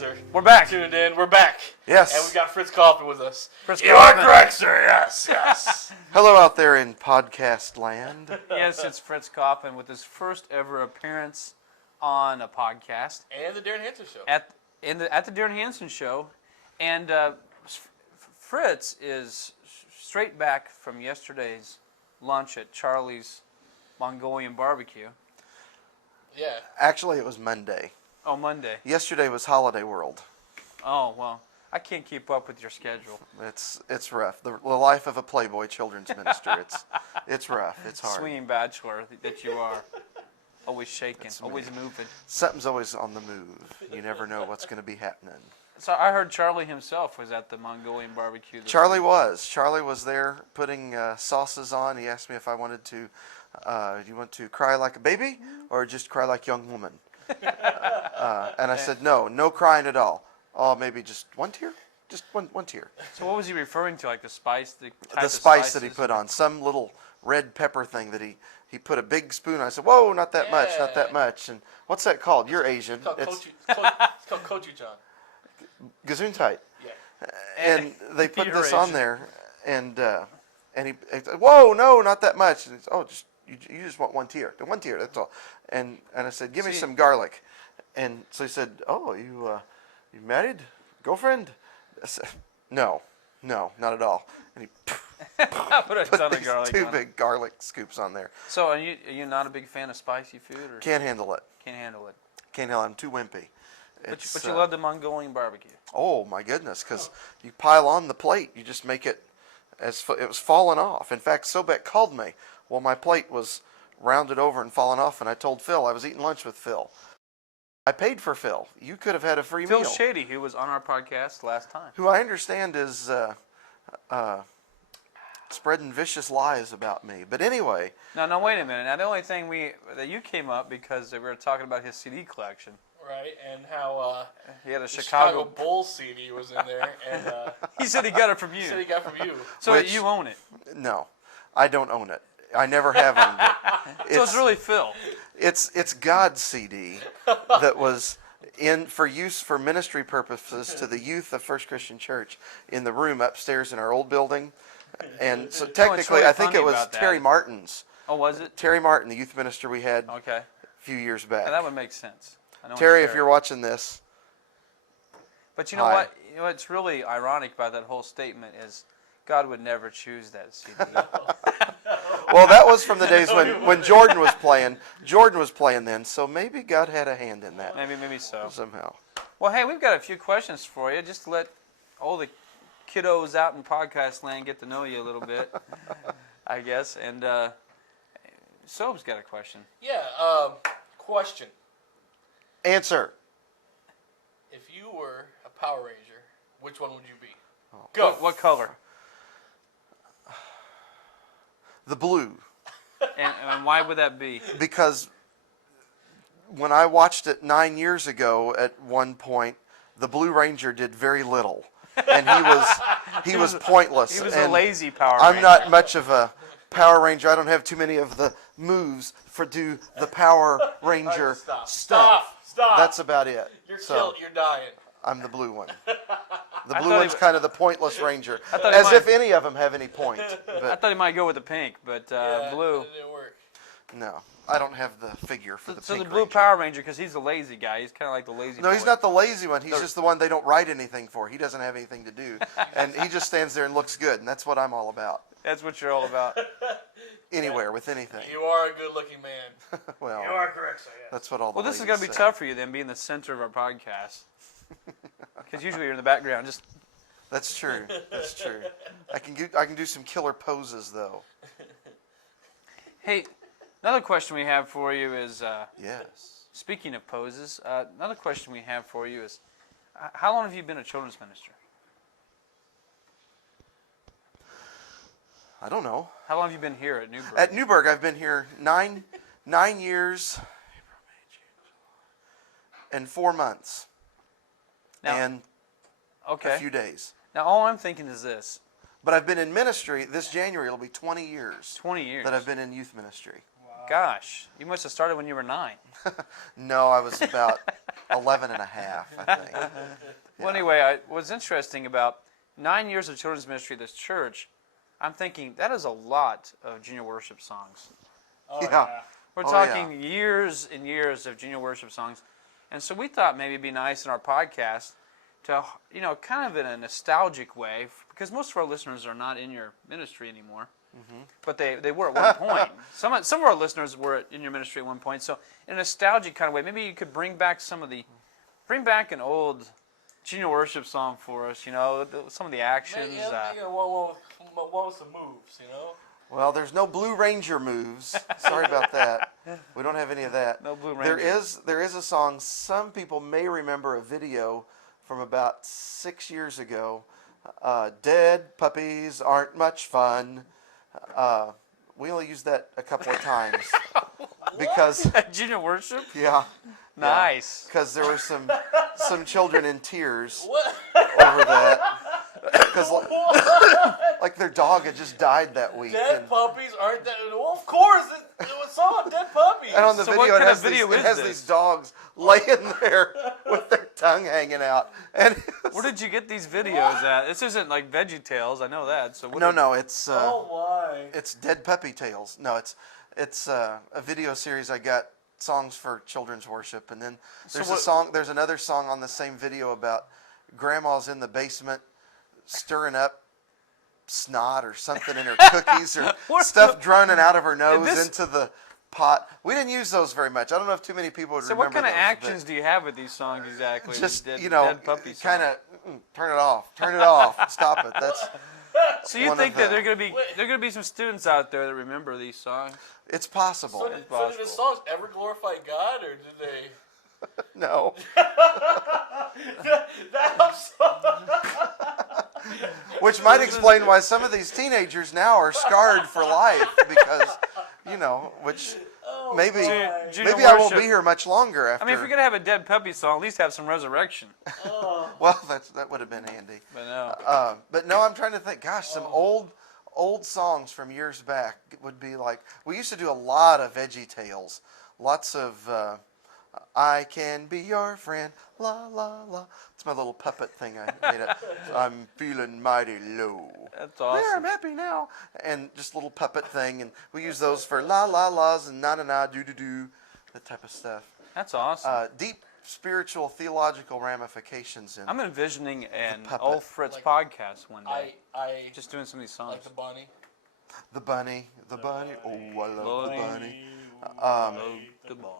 guys are We're back. tuned in. We're back. Yes. And we got Fritz Kaufman with us. Fritz You Kaufman. are correct, sir. Yes, yes. Hello out there in podcast land. Yes, it's Fritz Kaufman with his first ever appearance on a podcast And the Darin Hansen Show. at the Darin Hansen Show, and Fritz is straight back from yesterday's lunch at Charlie's Mongolian barbecue. Yeah. Actually, it was Monday. Oh, Monday. Yesterday was Holiday World. Oh, well, I can't keep up with your schedule. It's rough. The life of a Playboy children's minister. It's rough. It's hard. Swinging bachelor that you are. Always shaking, That's me. always moving. Something's always on the move. You never know what's going to be happening. So I heard Charlie himself was at the Mongolian barbecue. Charlie was there putting sauces on. He asked me if I wanted to, do you want to cry like a baby or just cry like a young woman? And I said, no crying at all. Oh, maybe just one tear? Just one tear. So what was he referring to, like the spice? The spice that he put on, some little red pepper thing that he put a big spoon on. I said, whoa, not that much, not that much. And what's that called? You're Asian. It's called gochujang. Gesundheit. Yeah. And they put You're this on Asian. there, and he said, whoa, no, not that much. And he said, oh, just you just want one tear, that's all. And I said, give me some garlic. And so he said, oh, you married, girlfriend? I said, no, not at all. And he put a ton of these garlic two on big garlic scoops on there. So are you not a big fan of spicy food, or Can't handle it. can't handle it? Can't handle it. I'm too wimpy. But you love the Mongolian barbecue. Oh my goodness! Because you pile on the plate, you just make it it was falling off. In fact, Sobek called me while my plate was rounded over and falling off, and I told Phil I was eating lunch with Phil. I paid for Phil. You could have had a free meal. Phil Shady, who was on our podcast last time. Who I understand is spreading vicious lies about me. But anyway. No, wait a minute. Now the only thing that you came up because we were talking about his CD collection. Right, and how He had a the Chicago Bulls CD was in there. And He said he got it from you. he said he got from you. So Which- you own it. No, I don't own it. I never have owned it. So it's really Phil. It's God's CD that was for use for ministry purposes to the youth of First Christian Church in the room upstairs in our old building. And so technically, really I think funny it was about that. Terry Martin's. Oh, was it? Terry Martin, the youth minister we had Okay. a few years back. Yeah, that would make sense. I know Terry, it's if you're watching this, But you know Hi. what? You know what's really ironic about that whole statement is God would never choose that CD. well, that was from the days when Jordan was playing. Jordan was playing then, so maybe God had a hand in that maybe so. somehow. Well, hey, we've got a few questions for you, just to let all the kiddos out in podcast land get to know you a little bit, I guess. And Soap's got a question. Yeah, question. Answer. If you were a Power Ranger, which one would you be? Oh. Go. What color? The blue. And why would that be? Because when I watched it 9 years ago, at one point, the Blue Ranger did very little, and he was pointless. He was and a lazy Power I'm Ranger. not much of a Power Ranger. I don't have too many of the moves do the Power Ranger stuff. Stop. That's about it. You're So killed. You're dying. I'm the blue one. The I blue thought one's he- kind of the pointless Ranger, I thought he as might- if any of them have any point. I But thought he might go with the pink, but Yeah, blue. It didn't work. no, I don't have the figure for the So pink the blue Ranger. Power Ranger, because he's a lazy guy. He's kind of like the lazy. No, he's boy. not the lazy one. He's just the one they don't write anything for. He doesn't have anything to do. And he just stands there and looks good, and that's what I'm all about. That's what you're all about. Anywhere, with anything. You are a good-looking man. Well, You are correct, sir. Yes. that's what all the Well, this is ladies going to be say. tough for you then, being the center of our podcast. Because usually you're in the background. Just That's true. That's true. I can do some killer poses, though. hey, another question we have for you is. Yes. Speaking of poses, another question we have for you is, how long have you been a children's minister? I don't know. How long have you been here at Newburgh? At Newburgh, I've been here 9 years and 4 months now, and okay. a few days. Now, all I'm thinking is this. But I've been in ministry. This January it'll be 20 years 20 years. that I've been in youth ministry. Gosh, you must have started when you were 9. No, I was about 11 and a half, I think. Well, anyway, what's interesting about 9 years of children's ministry at this church, I'm thinking that is a lot of junior worship songs. Oh, Yeah. We're Oh, talking years and years of junior worship songs. And so we thought maybe it'd be nice in our podcast to, kind of in a nostalgic way, because most of our listeners are not in your ministry anymore. Mm-hmm. But they were at one point. Some of our listeners were in your ministry at one point. So in a nostalgic kind of way, maybe you could bring back an old junior worship song for us, some of the actions. What was the moves, Well, there's no Blue Ranger moves. Sorry about that. We don't have any of that. No Blue Ranger. There is a song. Some people may remember a video from about 6 years ago. Dead puppies aren't much fun. We only used that a couple of times because junior worship. yeah, Nice. because there were some children in tears What? over that because like their dog had just died that week. Dead puppies aren't that? Well, of course, it was on dead puppies. And on the So video, what it kind has, of video these, it is has this? these dogs laying there with their tongue hanging out. And Where did you get these videos at? This isn't like Veggie Tales, I know that. So no, it's Oh my! it's Dead Puppy Tales. No, it's a video series. I got songs for children's worship, and then there's another song on the same video about grandma's in the basement stirring up snot or something in her cookies or stuff droning out of her nose into the pot. We didn't use those very much. I don't know if too many people would So remember what kind of those, actions do you have with these songs exactly? just Dead puppy songs? kind of turn it off, stop it. That's So you one think of that the- there are gonna be some students out there that remember these songs? it's possible. So did the songs ever glorify God, or did they? No. Which might explain why some of these teenagers now are scarred for life because, which maybe Junior maybe I won't worship. be here much longer after. I mean, if you're gonna have a dead puppy song, at least have some resurrection. Well, that would have been handy. But no. But no, I'm trying to think. Gosh, some old songs from years back would be like, we used to do a lot of Veggie Tales, lots of I can be your friend, la la la. It's my little puppet thing I made up. I'm feeling mighty low. That's There, awesome. I'm happy now. And just a little puppet thing, and we use those for la la la's and na na na do do do, that type of stuff. That's awesome. Deep spiritual theological ramifications in. I'm envisioning an puppet. old Fritz Like, podcast one day, I just doing some of these songs. like the bunny. The bunny. Oh, I love the bunny. The bunny.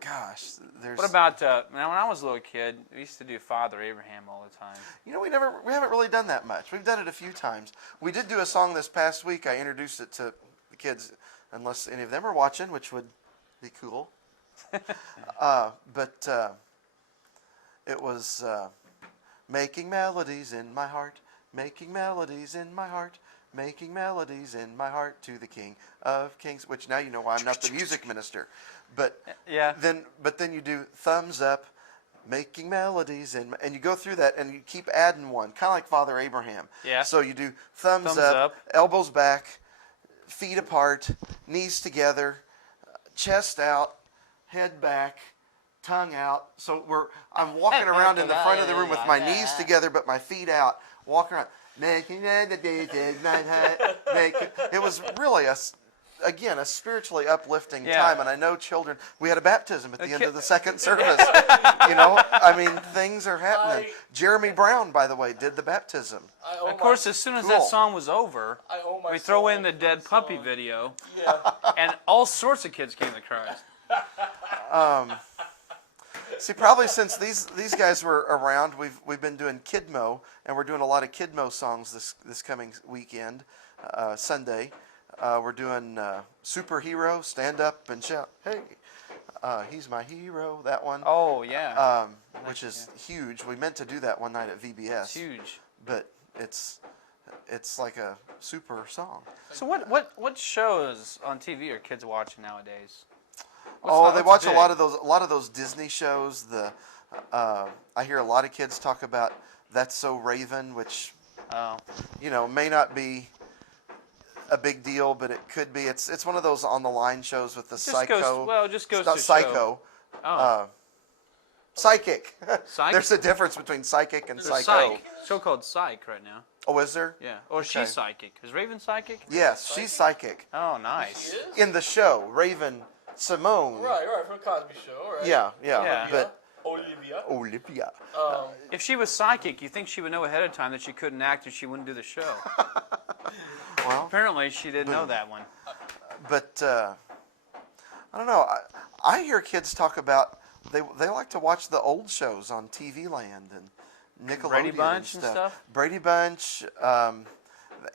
Gosh, there's. What about when I was a little kid? We used to do Father Abraham all the time. We haven't really done that much. We've done it a few times. We did do a song this past week. I introduced it to the kids, unless any of them are watching, which would be cool. But it was making melodies in my heart, making melodies in my heart, making melodies in my heart to the King of Kings. Which now you know why I'm not the music minister. But Yeah. then you do thumbs up, making melodies, and you go through that and you keep adding one, kind of like Father Abraham. Yeah. So you do thumbs Thumbs up, up. elbows back, feet apart, knees together, chest out, head back, tongue out. So I'm walking around in the front of the room with my knees together but my feet out, walking around. It was really a spiritually uplifting time, and I know children. We had a baptism at the end of the second service. I mean, things are happening. Jeremy Brown, by the way, did the baptism. Of course, as soon as that song was over, we throw in the dead puppy video, and all sorts of kids came to Christ. See, probably since these guys were around, we've been doing Kidmo, and we're doing a lot of Kidmo songs this coming weekend, Sunday. We're doing Superhero, Stand Up and Shout, Hey, He's My Hero, that one. Oh yeah, Which is huge. We meant to do that one night at VBS. it's huge. But it's like a super song. So what shows on TV are kids watching nowadays? They watch a lot of those Disney shows. I hear a lot of kids talk about That's So Raven, which may not be a big deal, but it could be. It's one of those on the line shows with the psycho. It just goes It's not to psycho. show. Oh. Psychic. Psych? There's a difference between psychic and There's psycho. Psych. Show called Psych right now. Oh, is there? Yeah. Or Okay. she's psychic. Is Raven psychic? Yes, she's psychic. Oh, nice. She is? In the show, Raven Simone. Right, from the Cosby Show, right? Yeah. Yeah. But Olivia. Olivia. If she was psychic, you think she would know ahead of time that she couldn't act and she wouldn't do the show. Well, Apparently, she didn't know that one. but I don't know. I hear kids talk about they like to watch the old shows on TV Land and Nickelodeon Brady Bunch and and stuff? Brady Bunch,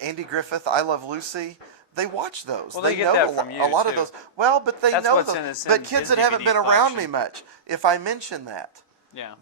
Andy Griffith, I Love Lucy. They watch those. Well, they get know that a from you, lot of too. those. Well, but they That's know what's those. in his- But in kids his that haven't DVD been around collection. me much, if I mention that, Yeah.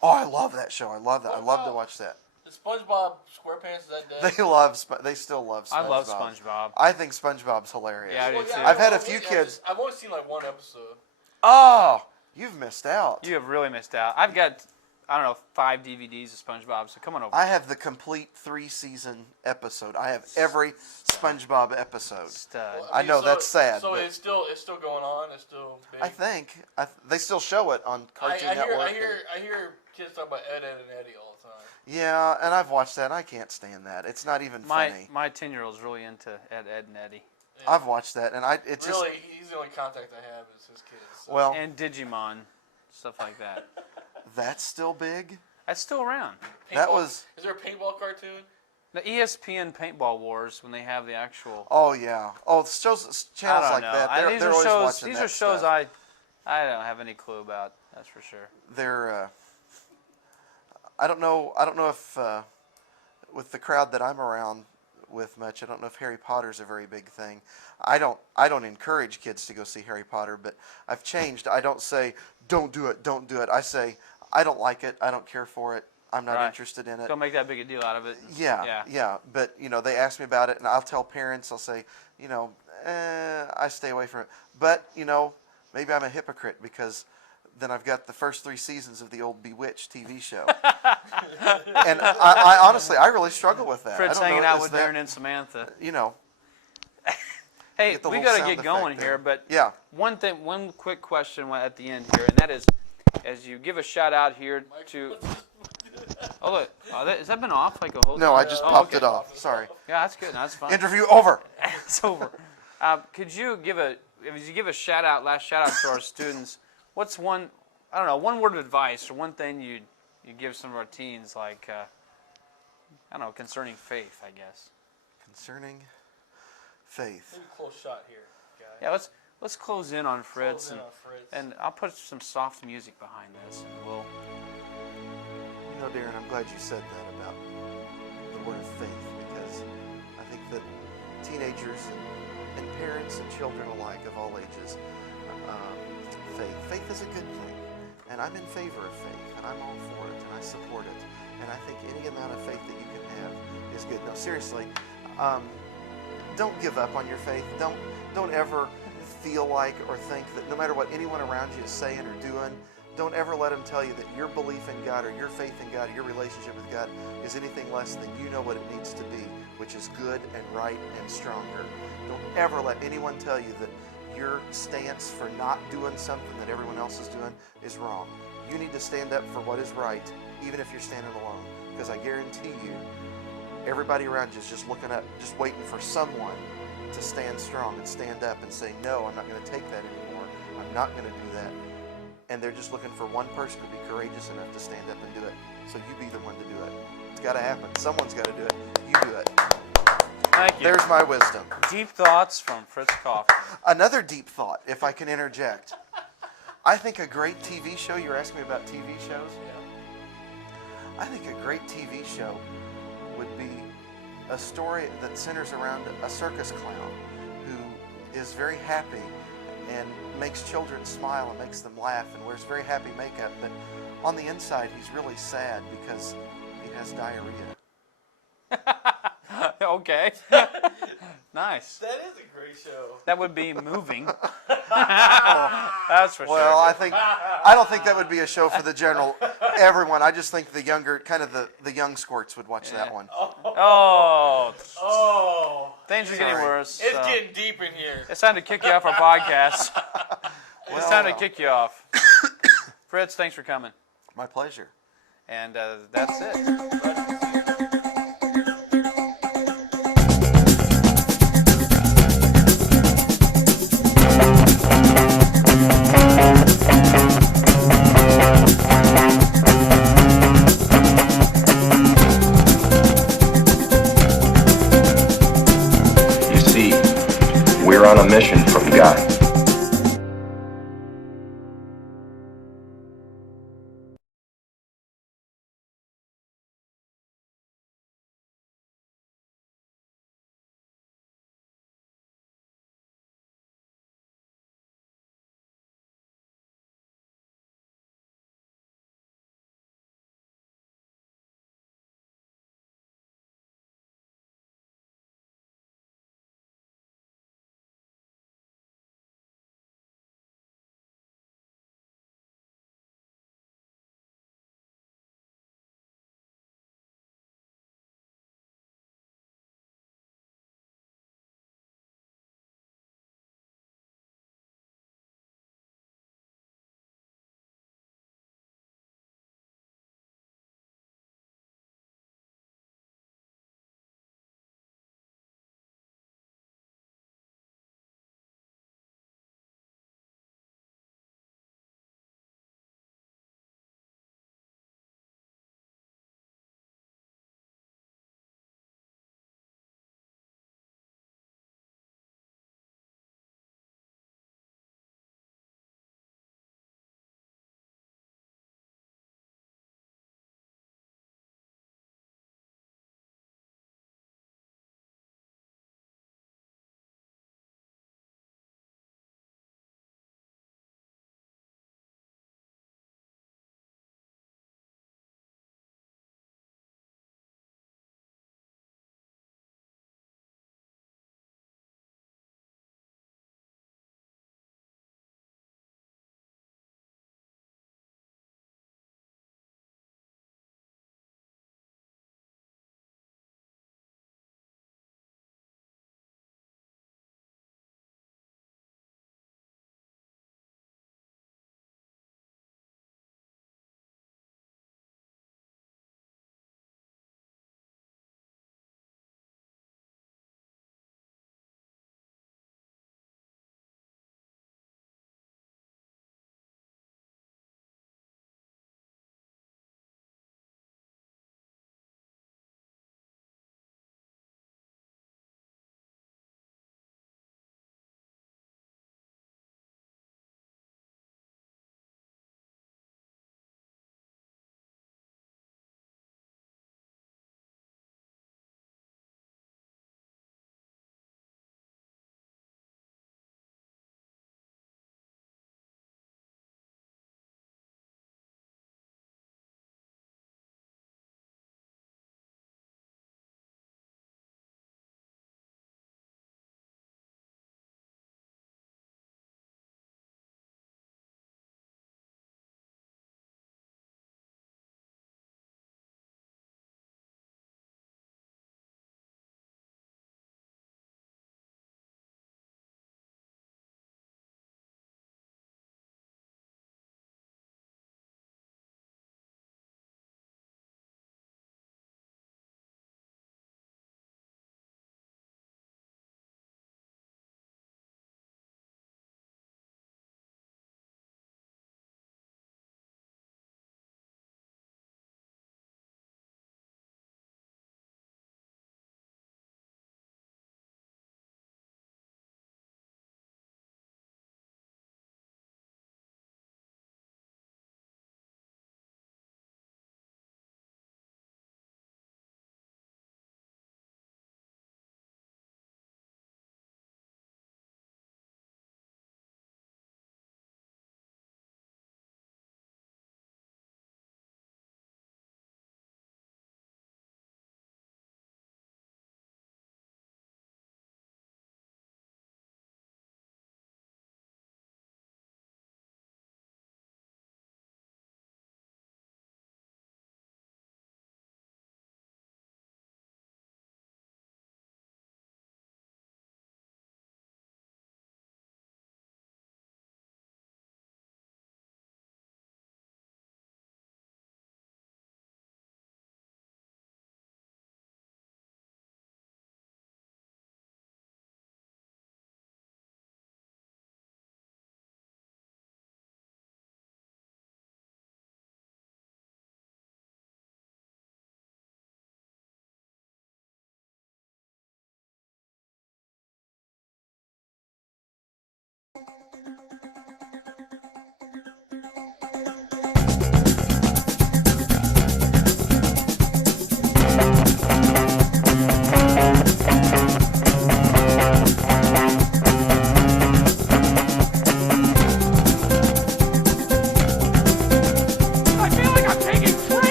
I love that show. I love that. I love to watch that. Is SpongeBob SquarePants, is that dead? They still love SpongeBob. I love SpongeBob. I think SpongeBob's hilarious. Yeah, I do Well, too. I've had a I've few only- kids. I've only seen like one episode. Oh, you've missed out. You have really missed out. I've got, I don't know, 5 DVDs of SpongeBob, so come on over. I have the complete 3-season episode. I have every SpongeBob episode. Stud. I know, that's sad, So but- it's still going on. It's still big. I think they still show it on Cartoon Network. I hear kids talk about Ed, and Eddie all the time. Yeah, and I've watched that. And I can't stand that. It's not even funny. My 10-year-old's really into Ed and Eddie. Yeah. I've watched that, and it's just Really, he's the only contact I have is his kids. So. well, And Digimon, stuff like that. that's still big. That's still around. That Paintball- was. Is there a paintball cartoon? The ESPN Paintball Wars, when they have the actual... Oh yeah. Oh, channels I like don't know. that. These They're are always shows, watching these that are shows stuff. I don't have any clue about, that's for sure. They're. I don't know if with the crowd that I'm around with much, I don't know if Harry Potter's a very big thing. I don't encourage kids to go see Harry Potter, but I've changed. I don't say don't do it. I say I don't like it. I don't care for it. I'm not Right. interested in it. Don't make that big a deal out of it. Yeah. But they ask me about it, and I'll tell parents. I'll say, I stay away from it. But maybe I'm a hypocrite because then I've got the first 3 seasons of the old Bewitched TV show, and I honestly really struggle with that. Fritz I don't hanging know, out is with that, Darren and Samantha. Hey, Get the we little got to sound get going effect here, there. but Yeah. one quick question at the end here, and that is, as you give a shout out here to... Oh, look. Has that been off like a whole No, time? I just Oh, popped okay. it off. Sorry. Yeah, that's good. That's fine. Interview over. It's over. Could you give a last shout out to our students? What's one word of advice or one thing you give some of our teens, like, concerning faith, I guess. Concerning faith. Maybe close shot here, guys. Yeah, let's close in on Fritz, Close in on Fritz. and I'll put some soft music behind this, and we'll... Darren, I'm glad you said that about the word of faith, because I think that teenagers and parents and children alike of all ages, faith is a good thing, and I'm in favor of faith, and I'm all for it, and I support it, and I think any amount of faith that you can have is good. No, seriously, don't give up on your faith. Don't ever feel like or think that no matter what anyone around you is saying or doing, don't ever let them tell you that your belief in God or your faith in God or your relationship with God is anything less than you know what it needs to be, which is good and right and stronger. Don't ever let anyone tell you that your stance for not doing something that everyone else is doing is wrong. You need to stand up for what is right, even if you're standing alone, because I guarantee you, everybody around you is just looking up, just waiting for someone to stand strong and stand up and say, no, I'm not going to take that anymore. I'm not going to do that. And they're just looking for one person to be courageous enough to stand up and do it. So you be the one to do it. It's got to happen. Someone's got to do it. You do it. Thank you. There's my wisdom. Deep thoughts from Fritz Kaufman. Another deep thought, if I can interject. I think a great TV show, you're asking me about TV shows? Yeah. I think a great TV show would be a story that centers around a circus clown who is very happy and makes children smile and makes them laugh and wears very happy makeup, but on the inside he's really sad because he has diarrhea. Okay. Nice. That is a great show. That would be moving. That's for Well, sure. I don't think that would be a show for the general everyone. I just think the younger, kind of the young squirts would watch that one. Oh, Things things are getting Sorry. worse. It's so getting deep in here. it's time to kick you off our podcast. It's time to kick you off. Fritz, thanks for coming. My pleasure. And that's it. You see, we're on a mission from God.